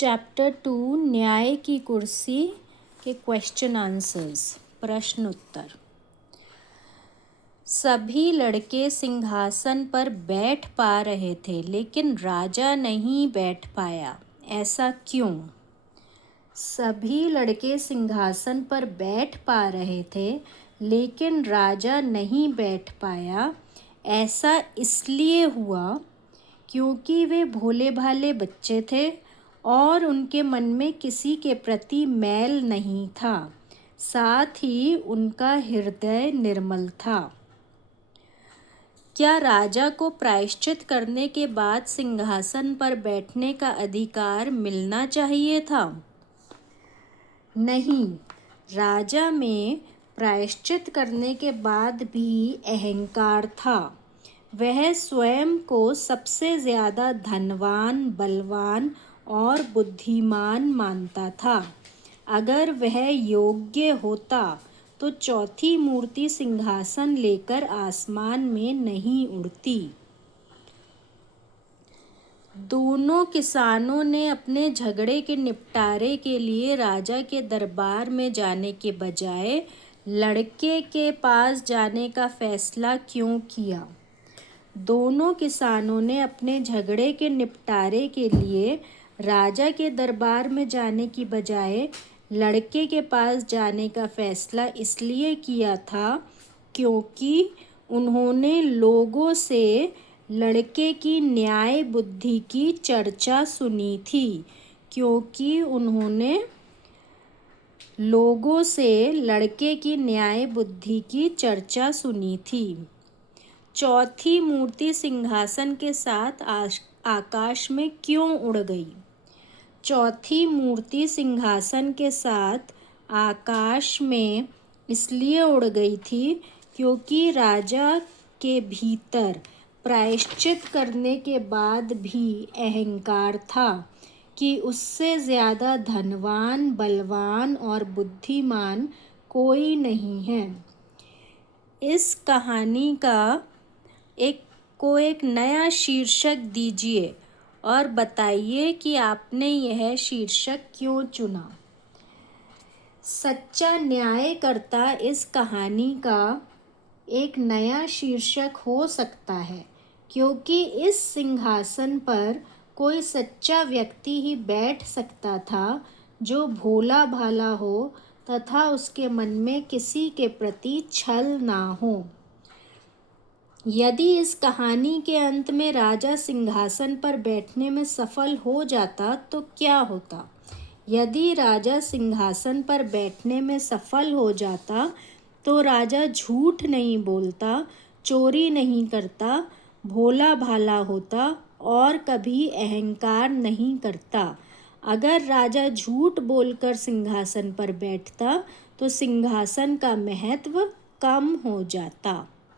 Chapter 2 न्याय की कुर्सी के क्वेश्चन आंसर्स प्रश्न उत्तर। सभी लड़के सिंहासन पर बैठ पा रहे थे लेकिन राजा नहीं बैठ पाया, ऐसा क्यों? सभी लड़के सिंहासन पर बैठ पा रहे थे लेकिन राजा नहीं बैठ पाया, ऐसा इसलिए हुआ क्योंकि वे भोले भाले बच्चे थे और उनके मन में किसी के प्रति मैल नहीं था, साथ ही उनका हृदय निर्मल था। क्या राजा को प्रायश्चित करने के बाद सिंहासन पर बैठने का अधिकार मिलना चाहिए था? नहीं, राजा में प्रायश्चित करने के बाद भी अहंकार था। वह स्वयं को सबसे ज़्यादा धनवान, बलवान और बुद्धिमान मानता था। अगर वह योग्य होता तो चौथी मूर्ति सिंहासन लेकर आसमान में नहीं उड़ती। दोनों किसानों ने अपने झगड़े के निपटारे के लिए राजा के दरबार में जाने के बजाय लड़के के पास जाने का फैसला क्यों किया? दोनों किसानों ने अपने झगड़े के निपटारे के लिए राजा के दरबार में जाने की बजाय लड़के के पास जाने का फैसला इसलिए किया था क्योंकि उन्होंने लोगों से लड़के की न्याय बुद्धि की चर्चा सुनी थी। क्योंकि उन्होंने लोगों से लड़के की न्याय बुद्धि की चर्चा सुनी थी। चौथी मूर्ति सिंहासन के साथ आकाश में क्यों उड़ गई? चौथी मूर्ति सिंहासन के साथ आकाश में इसलिए उड़ गई थी क्योंकि राजा के भीतर प्रायश्चित करने के बाद भी अहंकार था कि उससे ज़्यादा धनवान, बलवान और बुद्धिमान कोई नहीं है। इस कहानी का एक नया शीर्षक दीजिए और बताइए कि आपने यह शीर्षक क्यों चुना। सच्चा न्यायकर्ता इस कहानी का एक नया शीर्षक हो सकता है क्योंकि इस सिंहासन पर कोई सच्चा व्यक्ति ही बैठ सकता था जो भोला भाला हो तथा उसके मन में किसी के प्रति छल ना हो। यदि इस कहानी के अंत में राजा सिंहासन पर बैठने में सफल हो जाता तो क्या होता? यदि राजा सिंहासन पर बैठने में सफल हो जाता तो राजा झूठ नहीं बोलता, चोरी नहीं करता, भोला भाला होता और कभी अहंकार नहीं करता। अगर राजा झूठ बोलकर सिंहासन पर बैठता तो सिंहासन का महत्व कम हो जाता।